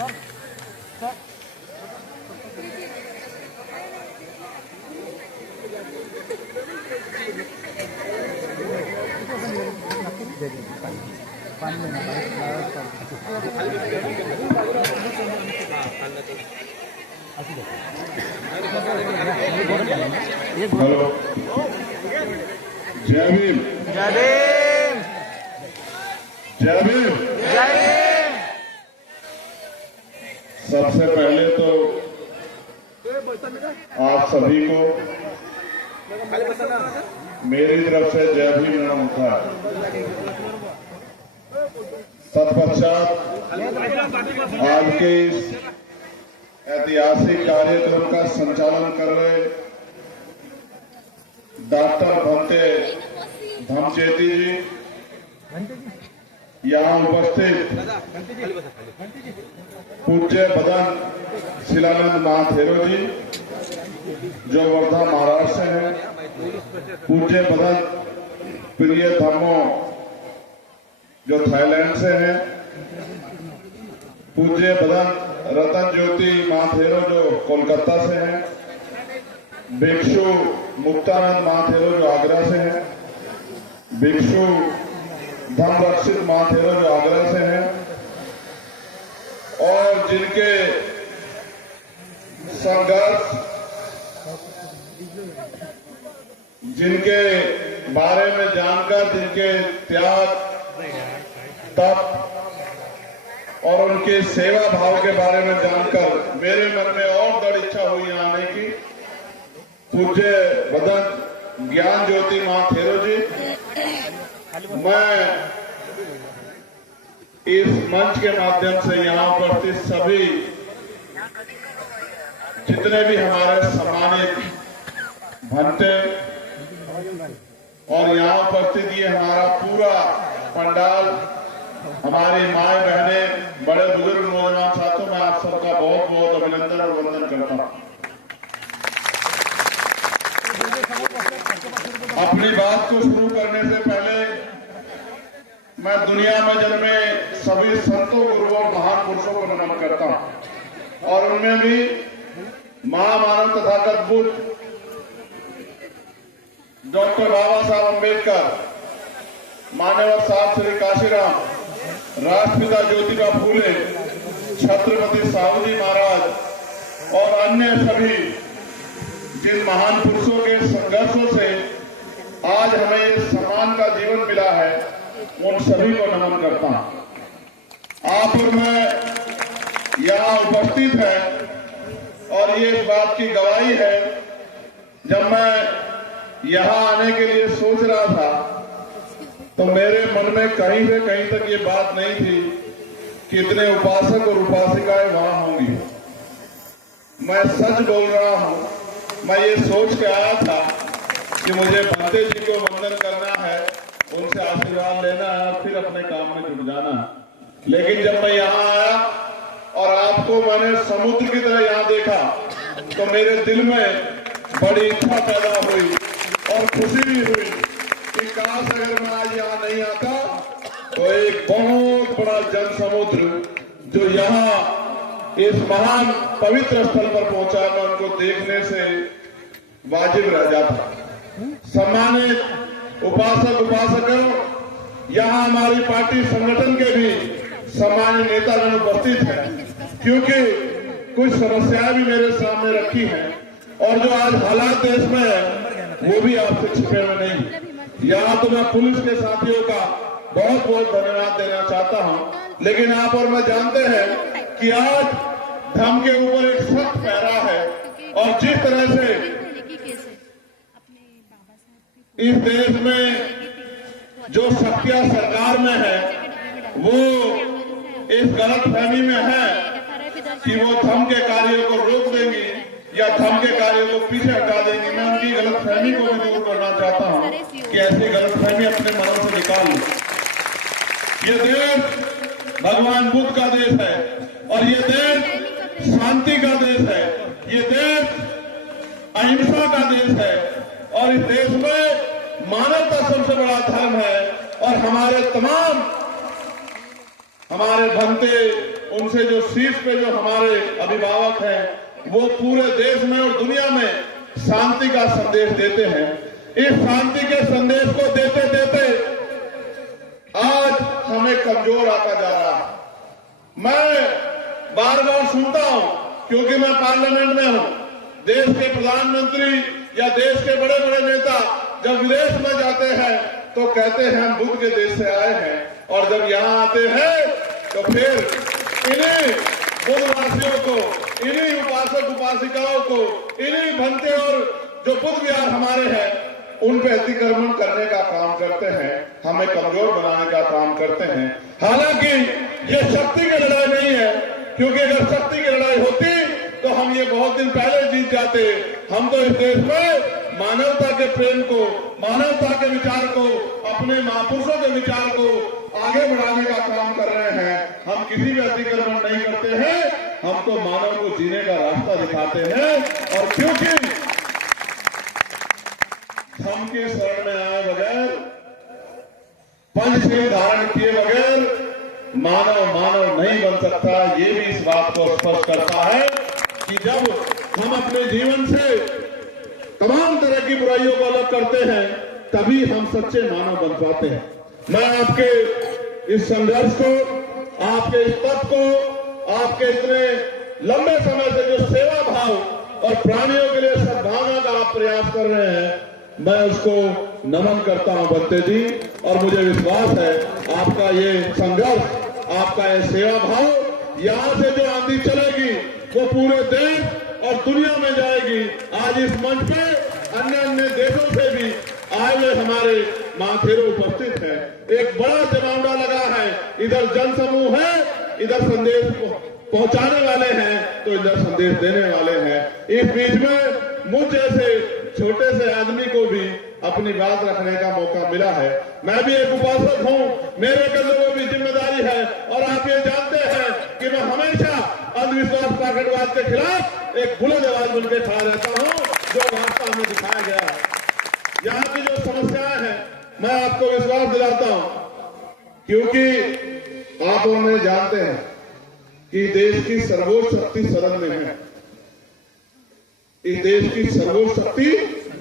Hello, जय भीम, जय भीम, जय भीम। जय भीम। सबसे पहले तो आप सभी को मेरी तरफ से जय भीम नमस्कार। तत्पश्चात आज के इस ऐतिहासिक कार्यक्रम का संचालन कर रहे डॉक्टर भंते धमचेती जी, यहाँ उपस्थित पूज्य बदन शिलानंद महाथेरो जी जो वर्धा महाराष्ट्र से हैं, पूज्य बदन प्रिय धम्मो जो थाईलैंड से हैं, पूज्य बदन रतन ज्योति महाथेरो जो कोलकाता से हैं, भिक्षु मुक्तानंद महाथेरो जो आगरा से हैं, भिक्षु धमरक्षित महाथेरो जो आगरा से हैं, और जिनके संघर्ष, जिनके बारे में जानकर, जिनके त्याग, तप और उनके सेवा भाव के बारे में जानकर मेरे मन में और दृढ़ इच्छा हुई यहाँ आने की। पूज्य बदन ज्ञान ज्योति महाथेरो जी, मैं इस मंच के माध्यम से यहाँ उपस्थित सभी जितने भी हमारे सम्मानित भंते और यहाँ उपस्थित ये हमारा पूरा पंडाल, हमारी माए बहने, बड़े बुजुर्ग नौजवान साथियों, मैं आप सबका बहुत बहुत अभिनंदन और वंदन करता हूँ। अपनी बात को शुरू करने से पहले मैं दुनिया में जन्मे सभी संतों, गुरुओं और महान पुरुषों को नमन करता हूँ, और उनमें भी महामानव तथागत बुद्ध डॉक्टर बाबा साहब अम्बेडकर, मान्यवर साहब श्री काशीराम, राष्ट्रपिता ज्योतिबा फूले, छत्रपति साहूजी महाराज और अन्य सभी जिन महान पुरुषों के संघर्षों से आज हमें ये सम्मान का जीवन मिला है, उन सभी को नमन करता हूं। आप और मैं यहाँ उपस्थित है और ये इस बात की गवाही है, जब मैं यहाँ आने के लिए सोच रहा था तो मेरे मन में कहीं से कहीं तक ये बात नहीं थी कि इतने उपासक और उपासिकाएं वहां होंगी। मैं सच बोल रहा हूं, मैं ये सोच के आया था कि मुझे भंते जी को वंदन करना है, उनसे आशीर्वाद लेना है, फिर अपने काम में जुट जाना है। लेकिन जब मैं यहाँ आया और आपको मैंने समुद्र की तरह यहाँ देखा तो मेरे दिल में बड़ी इच्छा पैदा हुई और खुशी भी हुई कि काश अगर मैं आज यहाँ नहीं आता तो एक बहुत बड़ा जन समुद्र जो यहाँ इस महान पवित्र स्थल पर पहुंचा, मैं उनको देखने से वाजिब रह जाता। सम्मानित उपासक उपासकों, यहाँ हमारी पार्टी संगठन के भी सम्मानित नेतागण उपस्थित हैं, क्योंकि कुछ समस्याएं भी मेरे सामने रखी हैं और जो आज हालात देश में है वो भी आपसे छिपे हुए नहीं। यहाँ तो मैं पुलिस के साथियों का बहुत बहुत धन्यवाद देना चाहता हूँ, लेकिन आप और मैं जानते हैं कि आज धर्म के ऊपर एक सख्त पहरा है और जिस तरह से इस देश में जो शक्तियां सरकार में है वो इस गलतफहमी में है कि वो धर्म के कार्यों को रोक देंगी या धर्म के कार्यों को पीछे हटा देंगी। मैं उनकी गलतफहमी को भी दूर करना चाहता हूं कि ऐसी गलतफहमी अपने मनों से निकाल लो। ये देश भगवान बुद्ध का देश है और ये देश शांति का देश है, ये देश अहिंसा का देश है और इस देश में मानवता सबसे बड़ा धर्म है। और हमारे तमाम हमारे भंते उनसे जो शीर्ष पे जो हमारे अभिभावक हैं, वो पूरे देश में और दुनिया में शांति का संदेश देते हैं। इस शांति के संदेश को देते देते आज हमें कमजोर आता जा रहा है। मैं बार बार सुनता हूं, क्योंकि मैं पार्लियामेंट में हूं, देश के प्रधानमंत्री या देश के बड़े बड़े नेता जब विदेश में जाते हैं तो कहते हैं हम बुद्ध के देश से आए हैं, और जब यहां आते हैं तो फिर इन्हीं बुद्धवासियों को, इन्हीं उपासक उपासिकाओं को, इन्हीं भंते और जो बुद्ध विहार हमारे हैं उन पे अतिक्रमण करने का काम करते हैं, हमें कमजोर बनाने का काम करते हैं। हालांकि ये शक्ति की लड़ाई नहीं है, क्योंकि अगर शक्ति की लड़ाई होती तो हम ये बहुत दिन पहले जीत जाते। हम तो इस देश में मानवता के प्रेम को, मानवता के विचार को, अपने महापुरुषों के विचार को आगे बढ़ाने का काम कर रहे हैं। हम किसी भी अतिक्रमण नहीं करते हैं, हम तो मानव को जीने का रास्ता दिखाते हैं। और क्योंकि धर्म के शरण में आए बगैर, पंचशील धारण किए बगैर मानव मानव नहीं बन सकता। ये भी इस बात को स्पष्ट करता है कि जब हम अपने जीवन से तमाम तरह की बुराइयों को अलग करते हैं, तभी हम सच्चे मानव बन पाते हैं। मैं आपके इस संघर्ष को, आपके इस पथ को, आपके इतने लंबे समय से जो सेवा भाव और प्राणियों के लिए सद्भावना का आप प्रयास कर रहे हैं, मैं उसको नमन करता हूं बंते जी। और मुझे विश्वास है आपका ये संघर्ष, आपका ये सेवा भाव, यहां से जो आंधी चलेगी वो पूरे देश और दुनिया में जाएगी। आज इस मंच पे अन्य अन्य देशों से भी आए हुए हमारे महाथेरो उपस्थित हैं। एक बड़ा जमावड़ा लगा है, इधर जनसमूह है, इधर संदेश पहुंचाने वाले हैं, तो इधर संदेश देने वाले हैं। इस बीच में मुझ जैसे छोटे से आदमी को भी अपनी बात रखने का मौका मिला है। मैं भी एक उपासक हूं, मेरे कंधों में भी जिम्मेदारी है, और आप ये जानते हैं कि मैं हमेशा अंधविश्वास पाखंडवाद के खिलाफ एक बुलंद आवाज बनकर खड़ा रहता हूं, जो रास्ता हमें दिखाया गया है। यहाँ की जो समस्याएं हैं, मैं आपको विश्वास दिलाता हूं, क्योंकि आप और मैं जानते हैं कि देश की सर्वोच्च शक्ति सदन में है। इस देश की सर्वोच्च शक्ति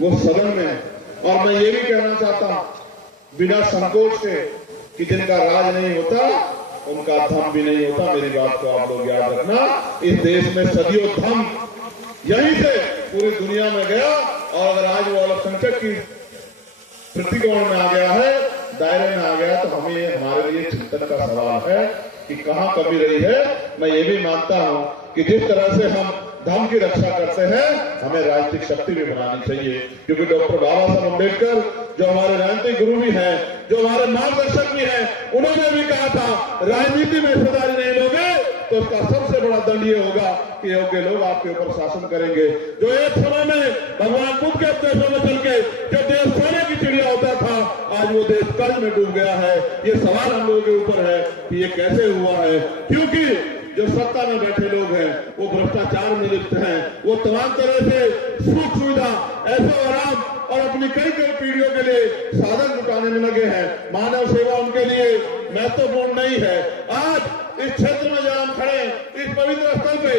वो सदन में है। और मैं ये भी कहना चाहता हूं बिना संकोच के कि जिनका राज नहीं होता उनका धर्म भी नहीं होता। मेरी बात को आप लोग याद रखना। इस देश में सदियों धर्म यहीं से पूरी दुनिया में गया, और अगर आज वो अल्पसंख्यक की प्रतिकोण में आ गया है, दायरे में आ गया, तो हमें हमारे लिए चिंतन का सवाल है कि कहां कमी रही है। मैं ये भी मानता हूं कि जिस तरह से हम धर्म की रक्षा करते हैं, हमें राजनीतिक शक्ति भी बनानी चाहिए, क्योंकि डॉक्टर बाबा साहब अम्बेडकर जो हमारे राजनीतिक गुरु भी हैं, जो हमारे मार्गदर्शक भी हैं, उन्होंने भी कहा था राजनीति में हिस्सेदारी नहीं लोगे तो उसका सबसे बड़ा दंड ये होगा कि योग्य लोग आपके ऊपर शासन करेंगे। जो एक समय में भगवान बुद्ध के उपदेशों में चल के जो देश सोने की चिड़िया होता था, आज वो देश कर्ज में डूब गया है। ये सवाल हम लोगों के ऊपर है कि ये कैसे हुआ है, क्योंकि जो सत्ता में बैठे लोग हैं वो भ्रष्टाचार में लिप्त हैं, वो तमाम तरह से सुख सुविधा, ऐसे आराम और अपनी कई कई पीढ़ियों के लिए साधन जुटाने में लगे हैं। मानव सेवा उनके लिए महत्वपूर्ण नहीं है। आज इस क्षेत्र में जहां हम खड़े, इस पवित्र स्थल पे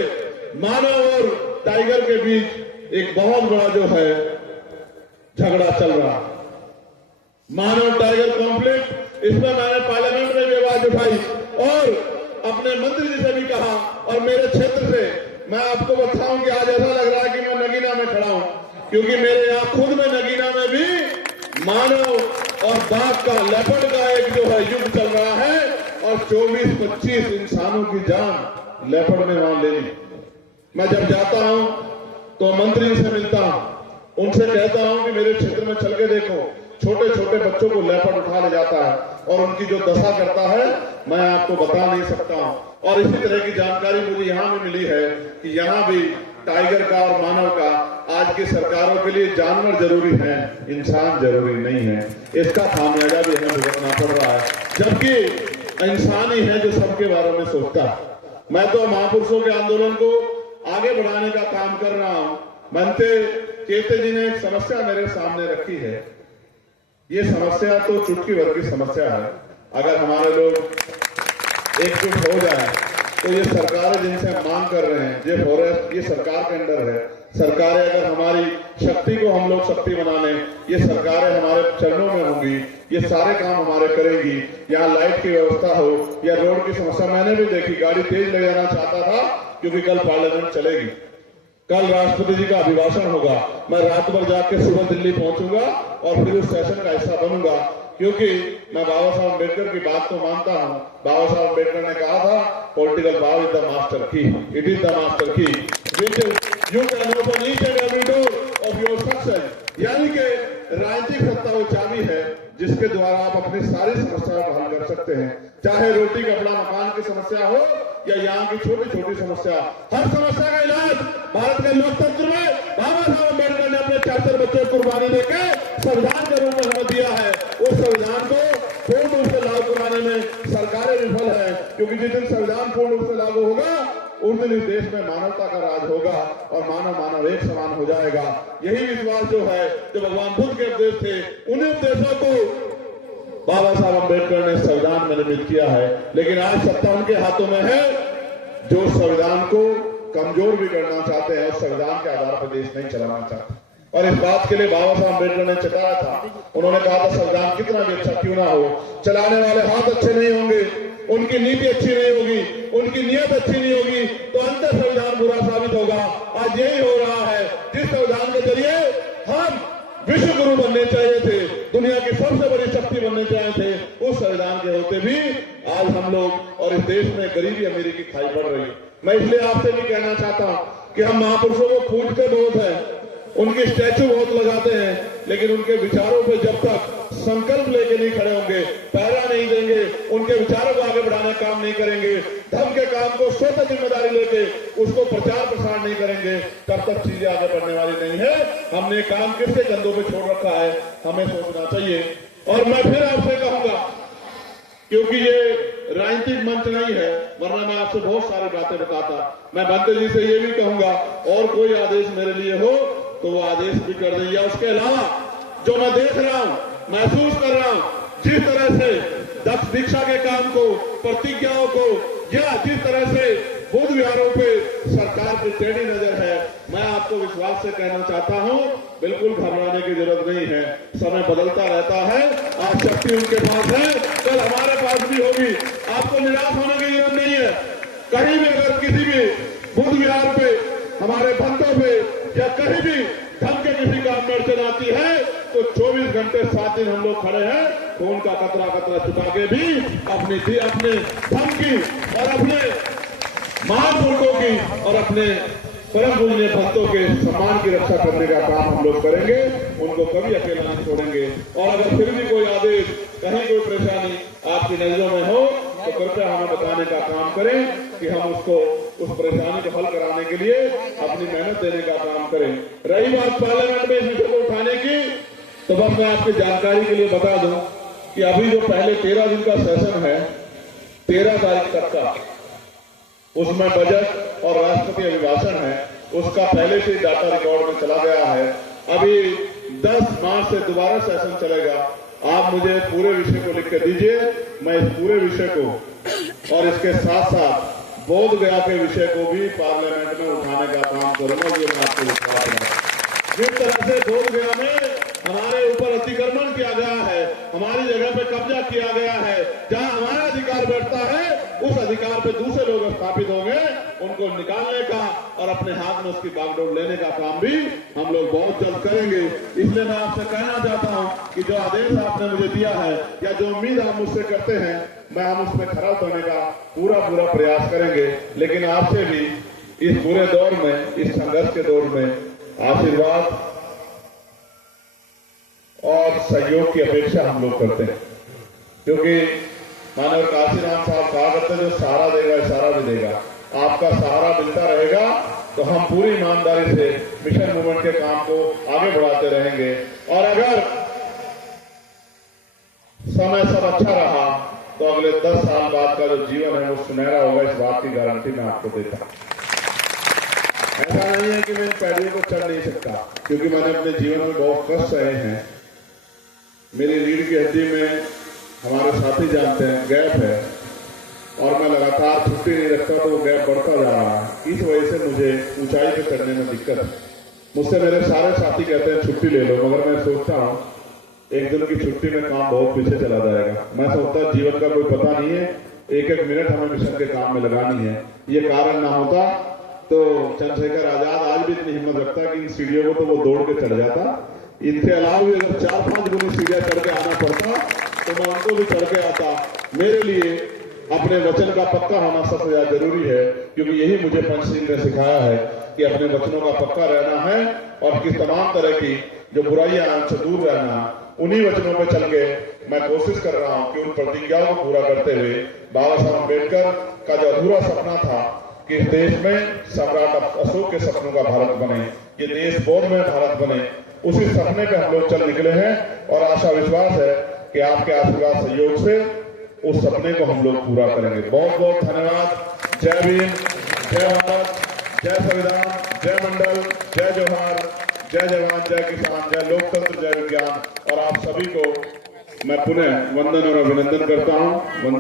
मानव और टाइगर के बीच एक बहुत बड़ा जो है झगड़ा चल रहा है, मानव टाइगर कॉन्फ्लिक्ट। इसमें मैंने पार्लियामेंट में भी आवाज उठाई और अपने मंत्री जी से भी कहा, और मेरे क्षेत्र से मैं आपको बताऊं कि आज ऐसा लग रहा है कि मैं नगीना में खड़ा हूं, क्योंकि मेरे यहाँ खुद में नगीना में भी मानव और बाघ का, लेपर्ड का एक जो है युद्ध चल रहा है, और 24-25 इंसानों की जान लेपर्ड ने वहां ले ली। मैं जब जाता हूं तो मंत्री से मिलता हूं, उनसे कहता हूं कि मेरे क्षेत्र में चल के देखो, छोटे छोटे बच्चों को लेपर्ड उठा ले जाता है, और उनकी जो दशा करता है मैं आपको बता नहीं सकता हूं। और इसी तरह की जानकारी मुझे यहां भी मिली है कि यहां भी टाइगर का और मानव का आज की सरकारों के लिए जानवर जरूरी है, इंसान जरूरी नहीं है। इसका खामियाजा भी हमें भुगतना पड़ रहा है, जबकि इंसान ही है जो सबके बारे में सोचता है। मैं तो महापुरुषों के आंदोलन को आगे बढ़ाने का काम कर रहा हूं। बनते चेते जी ने एक समस्या मेरे सामने रखी है। ये समस्या तो चुटकी भर की समस्या है। अगर हमारे लोग एकजुट हो जाए तो ये सरकारें जिनसे हम मांग कर रहे हैं, ये फॉरेस्ट ये सरकार के अंडर है। सरकारें अगर हमारी शक्ति को हम लोग शक्ति बना लें, ये सरकारें हमारे चरणों में होंगी, ये सारे काम हमारे करेंगी। यहाँ लाइट की व्यवस्था हो या रोड की समस्या, मैंने भी देखी, गाड़ी तेज ले जाना चाहता था क्योंकि कल पार्लियामेंट चलेगी, कल राष्ट्रपति जी का अभिभाषण होगा। मैं रात भर जाके सुबह दिल्ली पहुंचूंगा और फिर उस सेशन का हिस्सा बनूंगा, क्योंकि मैं बाबा साहब अम्बेडकर की बात तो मानता हूं। बाबा साहब अम्बेडकर ने कहा था, political power is the master की, इट इज द मास्टर की which you can open each and every door of your success. यानी कि राजनीतिक सत्ता वो चाबी है जिसके द्वारा आप अपनी सारी समस्याओं को हल कर सकते हैं, चाहे रोटी कपड़ा मकान की समस्या हो या यहाँ की छोटी छोटी समस्या। हर समस्या का इलाज भारत के लोकतंत्र में बाबा साहब अम्बेडकर ने अपने 4 बच्चे कुर्बानी देके संविधान के रूप में हमें दिया है। उस संविधान को पूर्ण रूप से लागू कराने में सरकारें विफल है, क्योंकि जिस दिन संविधान पूर्ण रूप से लागू होगा उस दिन इस देश में मानवता का राज होगा और मानव मानव एक समान हो जाएगा। यही विश्वास जो है, जो भगवान बुद्ध के उपदेश थे, उन्हीं उपदेशों को बाबा साहब अम्बेडकर ने संविधान में निर्मित किया है। लेकिन आज सत्ता उनके हाथों में है जो संविधान को कमजोर भी करना चाहते हैं और संविधान के आधार पर देश नहीं चलाना चाहते। और इस बात के लिए बाबा साहब अम्बेडकर ने चेताया था, उन्होंने कहा था संविधान कितना भी अच्छा क्यों ना हो, चलाने वाले हाथ अच्छे नहीं होंगे, उनकी नीति अच्छी नहीं होगी, उनकी नियत अच्छी नहीं होगी, तो अंत संविधान बुरा साबित होगा। आज यही हो रहा है। जिस संविधान के जरिए हम विश्व गुरु बनने चाहिए थे, दुनिया की सबसे बड़ी शक्ति बनने चाहिए थे, उस संविधान के होते भी आज हम लोग और इस देश में गरीबी अमीरी की खाई पड़ रही है। मैं इसलिए आपसे भी कहना चाहता हूं कि हम महापुरुषों को पूजते बहुत है, उनके स्टैचू बहुत लगाते हैं, लेकिन उनके विचारों पे जब तक संकल्प लेके नहीं खड़े होंगे, पहरा नहीं देंगे, उनके विचारों को आगे बढ़ाने का काम नहीं करेंगे, धर्म के काम को स्वतः जिम्मेदारी लेके उसको प्रचार प्रसार नहीं करेंगे, तब तक चीजें आगे बढ़ने वाली नहीं है। हमने काम किसके कंधों पे छोड़ रखा है, हमें सोचना चाहिए। और मैं फिर आपसे कहूंगा, क्योंकि ये राजनीतिक मंच नहीं है, वरना मैं आपसे बहुत सारी बातें बताता। मैं बंते जी से ये भी कहूंगा, और कोई आदेश मेरे लिए हो तो वो आदेश भी कर दें, या उसके अलावा जो मैं देख रहा हूं, महसूस कर रहा हूं, जिस तरह से दक्ष दीक्षा के काम को, प्रतिज्ञाओं को, या जिस तरह से बुद्ध विहारों पे सरकार की टेढ़ी नजर है, मैं आपको विश्वास से कहना चाहता हूं, बिल्कुल घबराने की जरूरत नहीं है। समय बदलता रहता है, आज शक्ति उनके पास है, कल हमारे पास भी होगी। आपको निराश होने की जरूरत नहीं है। कहीं भी अगर किसी भी बुद्ध विहार पे, हमारे बंदों पे या कहीं भी धन के किसी काम में अड़चन आती है तो 24 घंटे 7 दिन हम लोग खड़े हैं, खून का कतरा कतरा छुपा के भी अपने धन की और अपने महापुरुषों की और अपने परम पूजनीय भक्तों के सम्मान की रक्षा करने का काम हम लोग करेंगे, उनको कभी अकेला नहीं छोड़ेंगे। और अगर फिर भी कोई आदेश, कहीं कोई परेशानी आपकी नजरों में हो तो कृपया हमें बताने का काम करें कि हम उसको उस परेशानी को हल कराने के लिए अपनी मेहनत देने का काम करें। रही बात पार्लियामेंट में इस विषय को उठाने की, तो बस मैं आपकी जानकारी के लिए बता दूं कि अभी जो पहले 13 दिन का सेशन है, 13 तारीख तक का, उसमें बजट और राष्ट्रपति अभिभाषण है, उसका पहले से डाटा रिकॉर्ड में चला गया है। अभी 10 मार्च से दोबारा सेशन चलेगा। आप मुझे पूरे विषय को लिख के दीजिए, मैं इस पूरे विषय को और इसके साथ साथ बोध गया के विषय को भी पार्लियामेंट में उठाने का काम करूंगा। ये मैं आपको विश्वास है। जिस तरह से बोध गया में हमारे ऊपर अतिक्रमण किया गया है, हमारी जगह पे कब्जा किया गया है, जहां हमारा अधिकार बैठता है उस अधिकार पे दूसरे लोग स्थापित होंगे, उनको निकालने का और अपने हाथ में उसकी बागडोर लेने का काम भी हम लोग बहुत जल्द करेंगे। इसलिए मैं आपसे कहना चाहता हूं कि जो आदेश आपने मुझे दिया है या जो उम्मीद आप मुझसे करते हैं, मैं हम उसमें खरा उतरने का पूरा प्रयास करेंगे। लेकिन आपसे भी इस पूरे दौर में, इस संघर्ष के दौर में आशीर्वाद और सहयोग की अपेक्षा हम लोग करते हैं, क्योंकि मानव काशीराम साहब कहा करते जो सहारा देगा इशारा भी देगा। आपका सहारा मिलता रहेगा तो हम पूरी ईमानदारी से मिशन मूवमेंट के काम को आगे बढ़ाते रहेंगे। और अगर समय सब अच्छा रहा तो अगले 10 साल बाद का जो जीवन है वो सुनहरा होगा, इस बात की गारंटी मैं आपको देता हूं। ऐसा नहीं है कि मैं इन पैडियों को चढ़ नहीं सकता, क्योंकि मैंने अपने जीवन में बहुत कष्ट सहे हैं। मेरी रीढ़ की हड्डी में, हमारे साथी जानते हैं, गैप है और मैं लगातार छुट्टी नहीं रखता तो गैप बढ़ता जा रहा है। इस वजह से मुझे ऊंचाई पे चढ़ने में दिक्कत है। मुझसे मेरे सारे साथी कहते हैं छुट्टी ले लो, मगर मैं सोचता हूँ एक दिन की छुट्टी में काम बहुत पीछे चला जाएगा। मैं सोचता जीवन का कोई पता नहीं है, एक एक मिनट हमें मिशन के काम में लगानी है। ये कारण ना होता तो चंद्रशेखर आजाद आज भी इतनी हिम्मत रखता कि इन सीढ़ियों को तो वो दौड़ के चढ़ जाता। इनके अलावा भी अगर 4-5 गुनी सीढ़ियां चढ़ के आना पड़ता तो मैं उनको भी चढ़ के आता। मेरे लिए अपने वचन का पक्का होना सबसे ज्यादा जरूरी है, क्योंकि यही मुझे पंच सिंह ने सिखाया है कि अपने वचनों का पक्का रहना है और कि तमाम तरह की जो बुराइयां हैं उनसे दूर रहना। उन्हीं वचनों पर चल के मैं कोशिश कर रहा हूं कि उन प्रतिज्ञाओं को पूरा करते हुए बाबा साहब अम्बेडकर का जो अधूरा सपना था कि इस देश में सम्राट अशोक के सपनों का भारत बने, ये देश बौद्ध में भारत बने, उसी सपने पे हम लोग चल निकले हैं। और आशा विश्वास है कि आपके आशीर्वाद सहयोग से उस सपने को हम लोग पूरा करेंगे। बहुत बहुत धन्यवाद। जय भीम, जय भारत, जय संविधान, जय मंडल, जय जोहार, जय जवान, जय किसान, जय लोकतंत्र, जय विज्ञान। और आप सभी को मैं पुनः वंदन और अभिनंदन करता हूँ। वंदन।